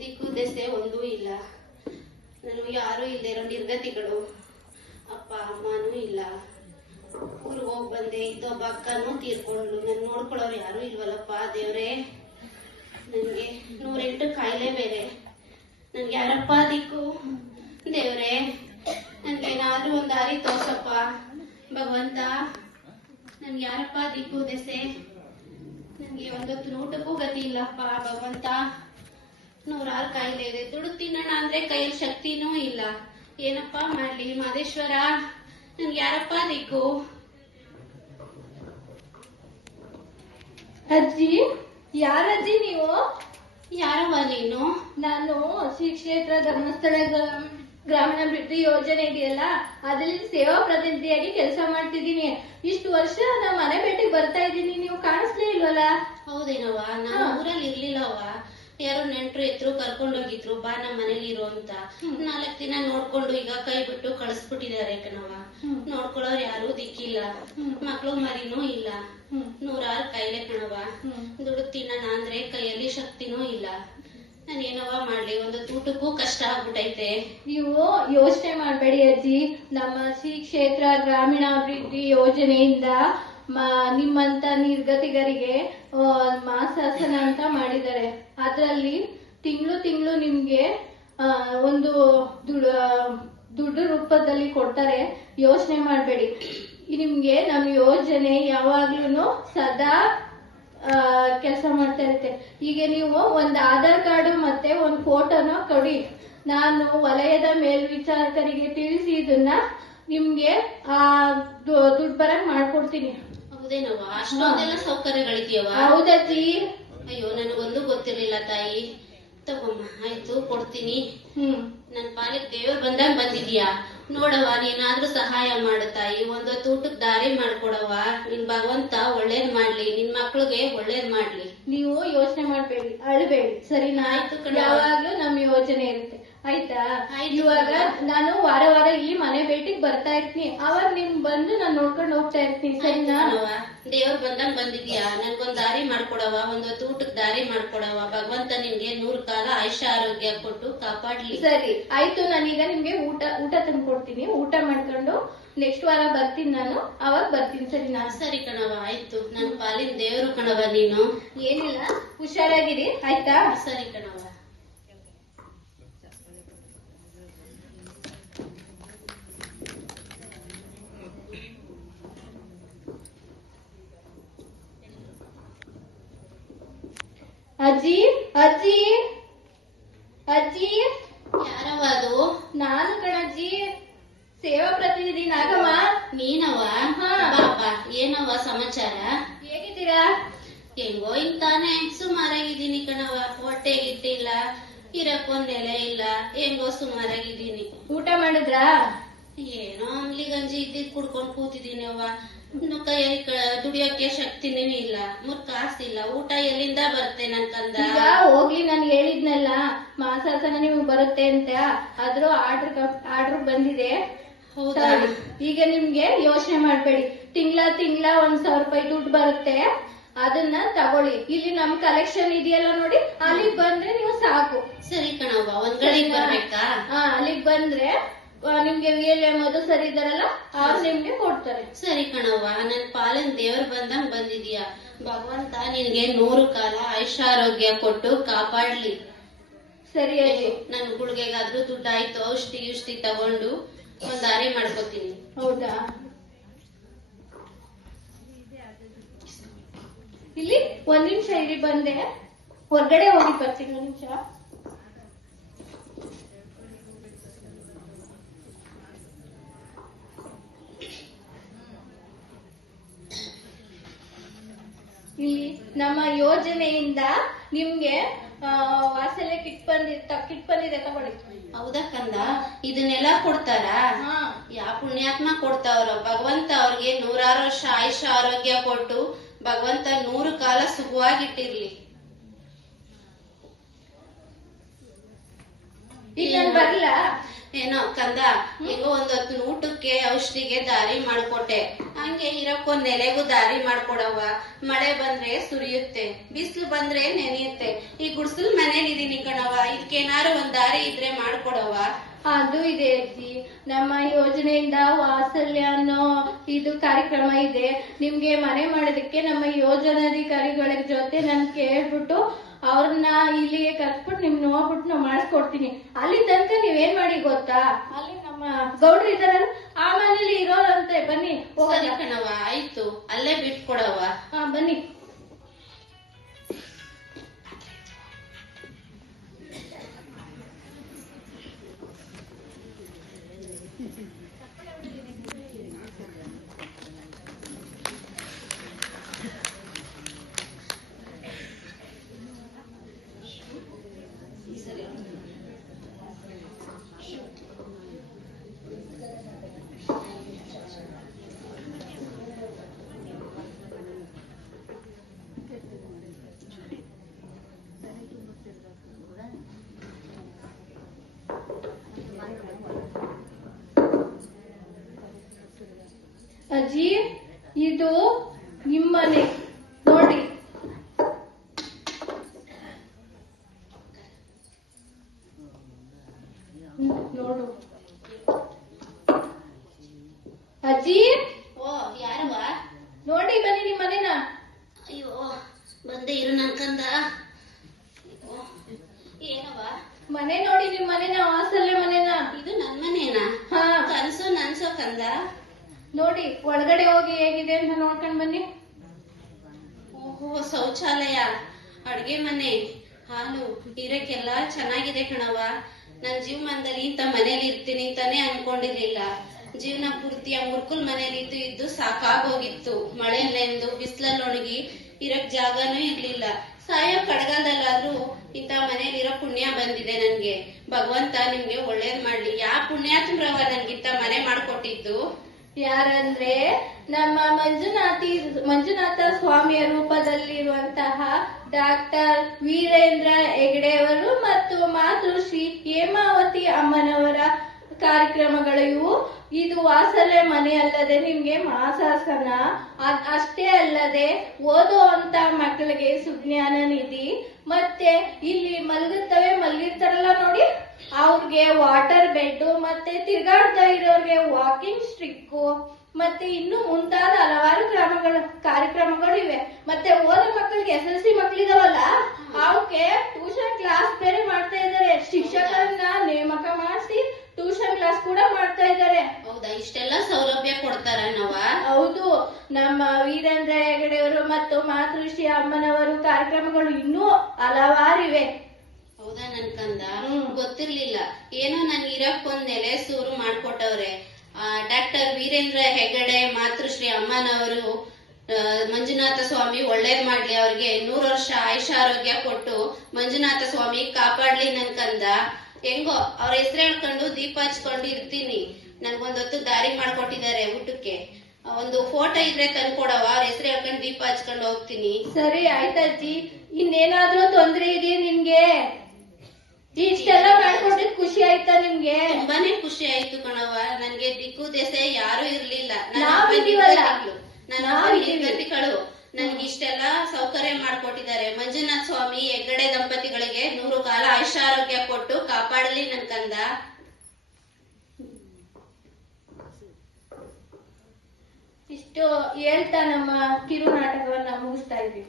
ದಿಕ್ಕು ದೆಸೆ ಒಂದೂ ಇಲ್ಲ. ನನಗೆ ಯಾರು ಇಲ್ಲದೆ ಇರೋ ನಿರ್ಗತಿಗಳು. ಅಪ್ಪ ಅಮ್ಮನೂ ಇಲ್ಲ. ಊರಿಗೆ ಹೋಗಿ ಬಂದೆ, ಇದ್ದೊಬ್ಬ ಅಕ್ಕನೂ ತೀರ್ಕೊಂಡ್ಲು. ನನ್ ನೋಡ್ಕೊಳ್ಳೋರು ಯಾರು ಇಲ್ವಲ್ಲಪ್ಪ ದೇವ್ರೆ. ನನ್ಗೆ 108 ಕಾಯಿಲೆ ಬೇರೆ. ನನ್ಗೆ ಯಾರಪ್ಪ ದಿಕ್ಕು ದೇವ್ರೆ? ನನ್ಗೇನಾದ್ರೂ ಒಂದ್ ದಾರಿ ತೋರ್ಸಪ್ಪ ಭಗವಂತ. ನನ್ಗೆ ಯಾರಪ್ಪ ದಿಕ್ಕು ದೆಸೆ? ನನ್ಗೆ ಒಂದೊತ್ತು ಊಟಕ್ಕೂ ಗತಿ ಇಲ್ಲಪ್ಪ ಭಗವಂತ. 106 ಕಾಯಿಲೆ ಇದೆ. ದುಡ್ಡು ತಿನ್ನೋಣ ಅಂದ್ರೆ ಕೈಯಲ್ಲಿ ಶಕ್ತಿನೂ ಇಲ್ಲ. ಏನಪ್ಪಾ ಮಾಡ್ಲಿ ಮಾದೇಶ್ವರ? ನನ್ಗೆ ಯಾರಪ್ಪ ದಿಕ್ಕು? ಅಜ್ಜಿ, ಯಾರಜ್ಜಿ ನೀವು? ಯಾರವ್ವ ನೀನು? ನಾನು ಶ್ರೀ ಕ್ಷೇತ್ರ ಧರ್ಮಸ್ಥಳ ಗ್ರಾಮೀಣಾಭಿವೃದ್ಧಿ ಯೋಜನೆ ಇದೆಯಲ್ಲ, ಅದ್ರಲ್ಲಿ ಸೇವಾ ಪ್ರತಿನಿಧಿಯಾಗಿ ಕೆಲಸ ಮಾಡ್ತಿದ್ದೀನಿ. ಇಷ್ಟು ವರ್ಷ ನಾ ಮನೆ ಭೇಟಿಗೆ ಬರ್ತಾ ಇದ್ದೀನಿ, ನೀವು ಕಾಣಿಸ್ಲೇ ಇಲ್ವಲ್ಲ? ಹೌದೇನವ್ವ, ನಾನು ಊರಲ್ಲಿ ಇರ್ಲಿಲ್ಲವ್ವ. ಯಾರೋ ನೆಂಟ್ರು ಎತ್ರು ಕರ್ಕೊಂಡೋಗಿದ್ರು, ಬಾ ನಮ್ಮ ಮನೇಲಿ ಇರು ಅಂತ. 4 ದಿನ ನೋಡ್ಕೊಂಡು ಈಗ ಕೈ ಬಿಟ್ಟು ಕಳಿಸ್ಬಿಟ್ಟಿದ್ದಾರೆ ಕಣವ್ವ. ನೋಡ್ಕೊಳ್ಳೋರು ಯಾರು ದಿಕ್ಕಿಲ್ಲ. ಮಕ್ಳು ಮರಿನೂ ಇಲ್ಲ. 106 ಕಾಯಿಲೆ ಕಣವ್ವ. ದುಡ್ಡು ತಿನ್ನೋಣ ಅಂದ್ರೆ ಕೈಯಲ್ಲಿ ಶಕ್ತಿನೂ ಇಲ್ಲ. ನಾನು ಏನವ್ವ ಮಾಡ್ಲಿ? ಒಂದು ಊಟಕ್ಕೂ ಕಷ್ಟ ಆಗ್ಬಿಟ್ಟೈತೆ. ನೀವು ಯೋಚನೆ ಮಾಡ್ಬೇಡಿ ಅಜ್ಜಿ, ನಮ್ಮ ಶ್ರೀ ಕ್ಷೇತ್ರ ಗ್ರಾಮೀಣಾಭಿವೃದ್ಧಿ ಯೋಜನೆಯಿಂದ ನಿಮ್ಮಂತ ನಿರ್ಗತಿಗರಿಗೆ ಮಾಸಾಸನ ಅಂತ ಮಾಡಿದ್ದಾರೆ. ಅದರಲ್ಲಿ ತಿಂಗಳು ನಿಮ್ಗೆ ಒಂದು ದುಡ್ಡು ರೂಪದಲ್ಲಿ ಕೊಡ್ತಾರೆ. ಯೋಚನೆ ಮಾಡ್ಬೇಡಿ. ನಿಮ್ಗೆ ನಮ್ ಯೋಜನೆ ಯಾವಾಗ್ಲೂ ಸದಾ ಕೆಲಸ ಮಾಡ್ತಾ ಇರುತ್ತೆ. ಈಗ ನೀವು ಒಂದು ಆಧಾರ್ ಕಾರ್ಡ್ ಮತ್ತೆ ಒಂದು ಫೋಟೋನ ಕೊಡಿ, ನಾನು ವಲಯದ ಮೇಲ್ವಿಚಾರಕರಿಗೆ ತಿಳಿಸಿ ಇದನ್ನ ನಿಮ್ಗೆ ದುಡ್ಡು ಬರಂಗ್ ಮಾಡ್ಕೊಡ್ತೀನಿ. ಹೌದೇನವ್ವ? ಅಷ್ಟೊಂದೆಲ್ಲ ಸೌಕರ್ಯಗಳಿದೆಯವ? ಹೌದಜ್ಜಿ. ಅಯ್ಯೋ, ನನಗೊಂದು ಗೊತ್ತಿರ್ಲಿಲ್ಲ ತಾಯಿ. ತಗೊಮ್ಮ, ಆಯ್ತು ಕೊಡ್ತೀನಿ. ನನ್ ಪಾಲಿಗೆ ದೇವ್ರು ಬಂದಾಗ ಬಂದಿದ್ಯಾ ನೋಡವ್ವ. ನೀನಾದ್ರೂ ಸಹಾಯ ಮಾಡು ತಾಯಿ. ಒಂದೊತ್ತು ಊಟಕ್ಕೆ ದಾರಿ ಮಾಡ್ಕೊಡವ್ವ. ನಿನ್ ಭಗವಂತ ಒಳ್ಳೇದ್ ಮಾಡ್ಲಿ, ನಿನ್ ಮಕ್ಳಿಗೆ ಒಳ್ಳೇದ್ ಮಾಡ್ಲಿ. ನೀವು ಯೋಚನೆ ಮಾಡ್ಬೇಡಿ, ಅಳ್ಬೇಡಿ, ಸರಿನಾ? ಆಯ್ತು ಕಣ. ಯಾವಾಗ್ಲೂ ನಮ್ ಯೋಜನೆ ಇರುತ್ತೆ, ಆಯ್ತಾ? ಇವಾಗ ನಾನು ವಾರ ಇಲ್ಲಿ ಮನೆ ಭೇಟಿಗೆ ಬರ್ತಾ ಇರ್ತೀನಿ. ಅವಾಗ ನಿಮ್ ಬಂದು ನಾನು ನೋಡ್ಕೊಂಡು ಹೋಗ್ತಾ ಇರ್ತೀನಿ, ಸರಿನಾ? ದೇವ್ರು ಬಂದಂಗ್ ಬಂದಿದ್ಯಾ, ನನ್ಗೊಂದ್ ದಾರಿ ಮಾಡ್ಕೊಡವ. ಒಂದೊತ್ತು ಊಟಕ್ಕೆ ದಾರಿ ಮಾಡ್ಕೊಡವ. ಭಗವಂತ ನಿನ್ಗೆ 100 ಕಾಲ ಆಯುಷ್ಯ ಆರೋಗ್ಯ ಕೊಟ್ಟು ಕಾಪಾಡ್ಲಿ. ಸರಿ ಆಯ್ತು, ನಾನೀಗ ನಿಮ್ಗೆ ಊಟ ತಂದ್ಕೊಡ್ತೀನಿ. ಊಟ ಮಾಡ್ಕೊಂಡು ನೆಕ್ಸ್ಟ್ ವಾರ ಬರ್ತೀನಿ ನಾನು, ಅವಾಗ ಬರ್ತೀನಿ, ಸರಿನಾ? ಸರಿ ಕಣವ, ಆಯ್ತು. ನನ್ ಪಾಲಿನ ದೇವ್ರು ಕಣವ ನೀನು. ಏನಿಲ್ಲ, ಹುಷಾರಾಗಿರಿ, ಆಯ್ತಾ? ಸರಿ ಕಣವ. ಅಜ್ಜಿ ಅಜ್ಜಿ ಅಜ್ಜಿ. ಯಾರವ ಅದು? ನಾನು ಕಣಜ್ಜಿ, ಸೇವಾ ಪ್ರತಿನಿಧಿ ನಾಗಮ್ಮ. ನೀನವ? ಪಾಪ, ಏನವ ಸಮಾಚಾರ? ಹೇಗಿದ್ದೀರಾ? ಹೆಂಗೋ ಇಂತಾನೆ ಸುಮಾರಾಗಿದ್ದೀನಿ ಕಣವ. ಹೊಟ್ಟೆಗಿಟ್ಟಿಲ್ಲ, ಇರಕ್ಕೊಂದ್ ನೆಲೆ ಇಲ್ಲ. ಹೆಂಗೋ ಸುಮಾರಾಗಿದ್ದೀನಿ. ಊಟ ಮಾಡಿದ್ರಾ? ಏನೋ ಅಂಗ್ಲಿ ಗಂಜಿ ಇದ್ದಿದ್ ಕುಡ್ಕೊಂಡ್ ಕೂತಿದೀನಿ ಅವ್ವ. ಇನ್ನು ಕೈಯಲ್ಲಿ ದುಡಿಯೋಕೆ ಶಕ್ತಿನೇ ಇಲ್ಲ. 3 ಕಾಸಿಲ್ಲ. ಊಟ ಎಲ್ಲಿಂದ ಬರುತ್ತೆ ನನ್ ಕಂದ? ಈಗ ಹೋಗ್ಲಿ, ನಾನು ಹೇಳಿದ್ನಲ್ಲ ಮಾಸಾಸನ ನಿಮ್ಗೆ ಬರುತ್ತೆ ಅಂತ, ಅದ್ರ ಆರ್ಡರ್ ಬಂದಿದೆ. ಹೌದಾ? ಈಗ ನಿಮ್ಗೆ ಯೋಚನೆ ಮಾಡ್ಬೇಡಿ. ತಿಂಗಳ 1,000 ರೂಪಾಯಿ ದುಡ್ಡು ಬರುತ್ತೆ, ಅದನ್ನ ತಗೊಳ್ಳಿ. ಇಲ್ಲಿ ನಮ್ ಕಲೆಕ್ಷನ್ ಇದೆಯಲ್ಲ ನೋಡಿ, ಅಲ್ಲಿಗೆ ಬಂದ್ರೆ ನೀವು ಸಾಕು. ಸರಿ ಕಣವ್ವ, ಒಂದ್ ಕಡೆಗೆ ಬರ್ಬೇಕಾ? ಅಲ್ಲಿಗೆ ಬಂದ್ರೆ ನಿಮ್ಗೆ VLM ಅದು ಸರಿ ಇದಾರಲ್ಲ, ಅವ್ರು ನಿಮ್ಗೆ ಕೊಡ್ತಾರೆ. ಸರಿ ಕಣವ್ವ, ನನ್ ಪಾಲಿನ ದೇವ್ರು ಬಂದಂಗ್ ಬಂದಿದ್ಯಾ. ಭಗವಂತ ನಿನ್ಗೆ 100 ಕಾಲ ಆಯುಷ್ಯಾರೋಗ್ಯ ಕೊಟ್ಟು ಕಾಪಾಡ್ಲಿ. ಸರಿ ಆಯ್ತು. ನನ್ ಗುಳ್ಗೆಗಾದ್ರೂ ದುಡ್ಡಾಯ್ತು, ಔಷಧಿ ತಗೊಂಡು ಒಂದ್ ದಾರಿ ಮಾಡ್ಕೋತೀನಿ. ಹೌದಾ? ಇಲ್ಲಿ 1 ನಿಮಿಷ ಇಲ್ಲಿ ಬಂದೆ, ಹೊರಗಡೆ ಹೋಗಿ ಬರ್ತೀನಿ. 1 ನಿಮಿಷ. ಇಲ್ಲಿ ನಮ್ಮ ಯೋಜನೆಯಿಂದ ನಿಮ್ಗೆ ವಾತ್ಸಲ್ಯ ಕಿಟ್ ಬಂದಿದೆ, ತಗೊಳ್ಳಿ. ಹೌದಾ ಕಂದ? ಇದನ್ನೆಲ್ಲ ಕೊಡ್ತಾರ? ಯಾ ಪುಣ್ಯಾತ್ಮ ಕೊಡ್ತಾವ್ರ. ಭಗವಂತ ಅವ್ರಿಗೆ 106 ವರ್ಷ ಆಯುಷ್ಯ ಆರೋಗ್ಯ ಕೊಟ್ಟು ಭಗವಂತ 100 ಕಾಲ ಸುಖವಾಗಿಟ್ಟಿರ್ಲಿ. ಈಗ ನಾನು ಬರ್ಲಾ? ಏನೋ ಕಂದ, ಹೆಂಗೋ ಒಂದೊತ್ತು ಊಟಕ್ಕೆ ಔಷಧಿಗೆ ದಾರಿ ಮಾಡ್ಕೊಟ್ಟೆ. ಹಂಗೆ ಇರಕ್ಕೊಂದ್ ನೆಲೆಗೂ ದಾರಿ ಮಾಡ್ಕೊಡವ್ವ. ಮಳೆ ಬಂದ್ರೆ ಸುರಿಯುತ್ತೆ, ಬಿಸಿಲು ಬಂದ್ರೆ ನೆನೆಯುತ್ತೆ. ಈ ಗುಡ್ಸಲ್ ಮನೇಲಿ ಇದೀನಿ ಕಣವ್ವ. ಅದಕ್ಕೇನಾರು ಒಂದ್ ದಾರಿ ಇದ್ರೆ ಮಾಡ್ಕೊಡವ. ಅದು ಇದೆ ಅಜ್ಜಿ, ನಮ್ಮ ಯೋಜನೆಯಿಂದ ವಾತ್ಸಲ್ಯ ಅನ್ನೋ ಇದು ಕಾರ್ಯಕ್ರಮ ಇದೆ. ನಿಮ್ಗೆ ಮನೆ ಮಾಡೋದಕ್ಕೆ ನಮ್ಮ ಯೋಜನಾಧಿಕಾರಿಗಳ ಜೊತೆ ನಾನು ಕೇಳ್ಬಿಟ್ಟು ಅವ್ರನ್ನ ಇಲ್ಲಿಗೆ ಕರ್ಸ್ಬಿಟ್ಟು ನಿಮ್ ನೋಡ್ಬಿಟ್ಟು ನಾವು ಮಾಡಿಸ್ಕೊಡ್ತೀನಿ. ಅಲ್ಲಿ ತನಕ ನೀವೇನ್ ಮಾಡಿ ಗೊತ್ತಾ, ಅಲ್ಲಿ ನಮ್ಮ ಗೌಡ್ರು ಇದಾರಲ್ಲ ಆ ಮನೇಲಿ ಇರೋರಂತೆ, ಬನ್ನಿ ಸರಿ ಕಣವ, ಆಯ್ತು ಅಲ್ಲೇ ಬಿಟ್ಕೊಡವ. ಬನ್ನಿ. ಅಜ್ಜಿ, ಇದು ನಿಮ್ಮನೆ ನೋಡಿ. ನೋಡು ಅಜ್ಜಿ. ಓ ಯಾರವ? ನೋಡಿ ಬನ್ನಿ ನಿಮ್ ಮನೆನ. ಅಯ್ಯೋ ಬಂದೆ ಇರು ನನ್ಕಂದ. ಏನವ? ಮನೆ ನೋಡಿ, ನಿಮ್ ಮನೆನ, ವಾತ್ಸಲ್ಯ ಮನೆನ. ಇದು ನನ್ ಮನೇನಾ? ಹಾ, ಕನ್ಸು ನನ್ಸೋ ಕಂದ. ನೋಡಿ ಒಳಗಡೆ ಹೋಗಿ ಹೇಗಿದೆ ಅಂತ ನೋಡ್ಕೊಂಡ್ ಬನ್ನಿ. ಓಹೋ, ಶೌಚಾಲಯ, ಅಡ್ಗೆ ಮನೆ, ಹಾಲು, ಇರಕ್ಕೆಲ್ಲ ಚೆನ್ನಾಗಿದೆ ಕಣವ. ನನ್ ಜೀವಮಾನದಲ್ಲಿ ಇಂತ ಮನೇಲಿ ಇರ್ತೀನಿ ಅಂತಾನೆ ಅನ್ಕೊಂಡಿರ್ಲಿಲ್ಲ. ಜೀವನ ಪೂರ್ತಿ ಆ ಮುರ್ಕುಲ್ ಮನೇಲಿ ಇದ್ದು ಸಾಕಾಗೋಗಿತ್ತು. ಮಳೆಯಲ್ಲೆಂದು ಬಿಸಿಲಲ್ಲಿ ಒಣಗಿ ಇರಕ್ ಜಾಗನೂ ಇರ್ಲಿಲ್ಲ. ಸಾಯೋ ಕಡಗಾಲದಲ್ಲಾದ್ರೂ ಇಂತ ಮನೇಲಿ ಇರೋ ಪುಣ್ಯ ಬಂದಿದೆ ನನ್ಗೆ. ಭಗವಂತ ನಿಮ್ಗೆ ಒಳ್ಳೇದ್ ಮಾಡ್ಲಿ. ಯಾವ ಪುಣ್ಯಾತ್ಮ್ರವ ನನ್ಗಿಂತ ಮನೆ ಮಾಡ್ಕೊಟ್ಟಿದ್ದು? ಯಾರಂದ್ರೆ ನಮ್ಮ ಮಂಜುನಾಥ ಸ್ವಾಮಿಯ ರೂಪದಲ್ಲಿರುವಂತಹ ಡಾಕ್ಟರ್ ವೀರೇಂದ್ರ ಹೆಗಡೆಯವರು ಮತ್ತು ಮಾತೃಶ್ರೀ ಹೇಮಾವತಿ ಅಮ್ಮನವರ ಕಾರ್ಯಕ್ರಮಗಳು ಇವು. ಇದು ವಾತ್ಸಲ್ಯ ಮನೆ ಅಲ್ಲದೆ ನಿಮ್ಗೆ ಮಾಸಾಸನ, ಅಷ್ಟೇ ಅಲ್ಲದೆ ಓದುವಂತ ಮಕ್ಕಳಿಗೆ ಸುಜ್ಞಾನ ನಿಧಿ, ಮತ್ತೆ ಇಲ್ಲಿ ಮಲಗಿರ್ತಾರಲ್ಲ ನೋಡಿ, ಅವ್ರಿಗೆ ವಾಟರ್ ಬೆಡ್, ಮತ್ತೆ ತಿರ್ಗಾಡ್ತಾ ಇರೋರ್ಗೆ ವಾಕಿಂಗ್ ಸ್ಟಿಕ್, ಮತ್ತೆ ಇನ್ನು ಮುಂತಾದ ಹಲವಾರು ಕಾರ್ಯಕ್ರಮಗಳು ಇವೆ. ಮತ್ತೆ ಓದೋ ಮಕ್ಕಳಿಗೆ SSLC ಮಕ್ಕಳಿದಾವಲ್ಲ, ಅವಕ್ಕೆ ಟ್ಯೂಷನ್ ಕ್ಲಾಸ್ ಬೇರೆ ಮಾಡ್ತಾ ಇದ್ದಾರೆ. ಶಿಕ್ಷಕರನ್ನ ನೇಮಕ ಮಾಡಿಸಿ ಟ್ಯೂಷನ್ ಕ್ಲಾಸ್ ಕೂಡ ಮಾಡ್ತಾ ಇದ್ದಾರೆ. ಹೌದಾ? ಇಷ್ಟೆಲ್ಲ ಸೌಲಭ್ಯ ಕೊಡ್ತಾರ ನಾವ? ಹೌದು. ನಮ್ಮ ವೀರೇಂದ್ರ ಹೆಗಡೆಯವರು ಮತ್ತು ಮಾತೃಶ್ರೀ ಅಮ್ಮನವರು ಕಾರ್ಯಕ್ರಮಗಳು ಇನ್ನೂ ಹಲವಾರಿವೆ. ಹೌದಾ ನನ್ಕಂದ? ಗೊತ್ತಿರ್ಲಿಲ್ಲ. ಏನೋ ನನ್ ಇರಕ್ ಒಂದ್ ನೆಲೆ ಸೂರು ಮಾಡ್ಕೊಟ್ಟವ್ರೆ. ಡಾಕ್ಟರ್ ವೀರೇಂದ್ರ ಹೆಗಡೆ ಮಾತೃಶ್ರೀ ಅಮ್ಮನವರು ಮಂಜುನಾಥ ಸ್ವಾಮಿ ಒಳ್ಳೇದ್ ಮಾಡ್ಲಿ, ಅವ್ರಿಗೆ 100 ವರ್ಷ ಆಯುಷಾರೋಗ್ಯ ಕೊಟ್ಟು ಮಂಜುನಾಥ ಸ್ವಾಮಿ ಕಾಪಾಡ್ಲಿ ನನ್ಕಂದ. ಹೆಂಗೋ ಅವ್ರ ಹೆಸರು ಹೇಳ್ಕೊಂಡು ದೀಪ ಹಚ್ಕೊಂಡು ಇರ್ತೀನಿ. ನನ್ಗೊಂದೊತ್ತು ದಾರಿ ಮಾಡ್ಕೊಟ್ಟಿದ್ದಾರೆ ಊಟಕ್ಕೆ. ಒಂದು ಫೋಟೋ ಇದ್ರೆ ತಂದ್ಕೊಡವ, ಅವ್ರ ಹೆಸರು ಹೇಳ್ಕೊಂಡು ದೀಪ ಹಚ್ಕೊಂಡು ಹೋಗ್ತೀನಿ. ಸರಿ ಆಯ್ತಜ್ಜಿ. ಇನ್ನೇನಾದ್ರೂ ತೊಂದ್ರೆ ಇದೆಯಾ ನಿಮ್ಗೆ? ಇಷ್ಟೆಲ್ಲ ಮಾಡ್ಕೊಟ್ಟಿದ್ ಖುಷಿ ಆಯ್ತಾ ನಿಮ್ಗೆ? ತುಂಬಾನೇ ಖುಷಿ ಆಯ್ತು ಕಣವ. ನನ್ಗೆ ದಿಕ್ಕು ದೆಸೆ ಯಾರು ಇರ್ಲಿಲ್ಲ. ನಿರ್ಗತಿಗಳು ನನ್ಗೆ ಇಷ್ಟೆಲ್ಲ ಸೌಕರ್ಯ ಮಾಡ್ಕೊಟ್ಟಿದ್ದಾರೆ. ಮಂಜುನಾಥ ಸ್ವಾಮಿ ಹೆಗ್ಗಡೆ ದಂಪತಿಗಳಿಗೆ 100 ಕಾಲ ಆಯುಷಾರೋಗ್ಯ ಕೊಟ್ಟು ಕಾಪಾಡಲಿ ನನ್ಕಂದ. ಇಷ್ಟು ಹೇಳ್ತಾ ನಮ್ಮ ಕಿರು ನಾಟಕವನ್ನ ಮುಗಿಸ್ತಾ ಇದ್ದೀವಿ.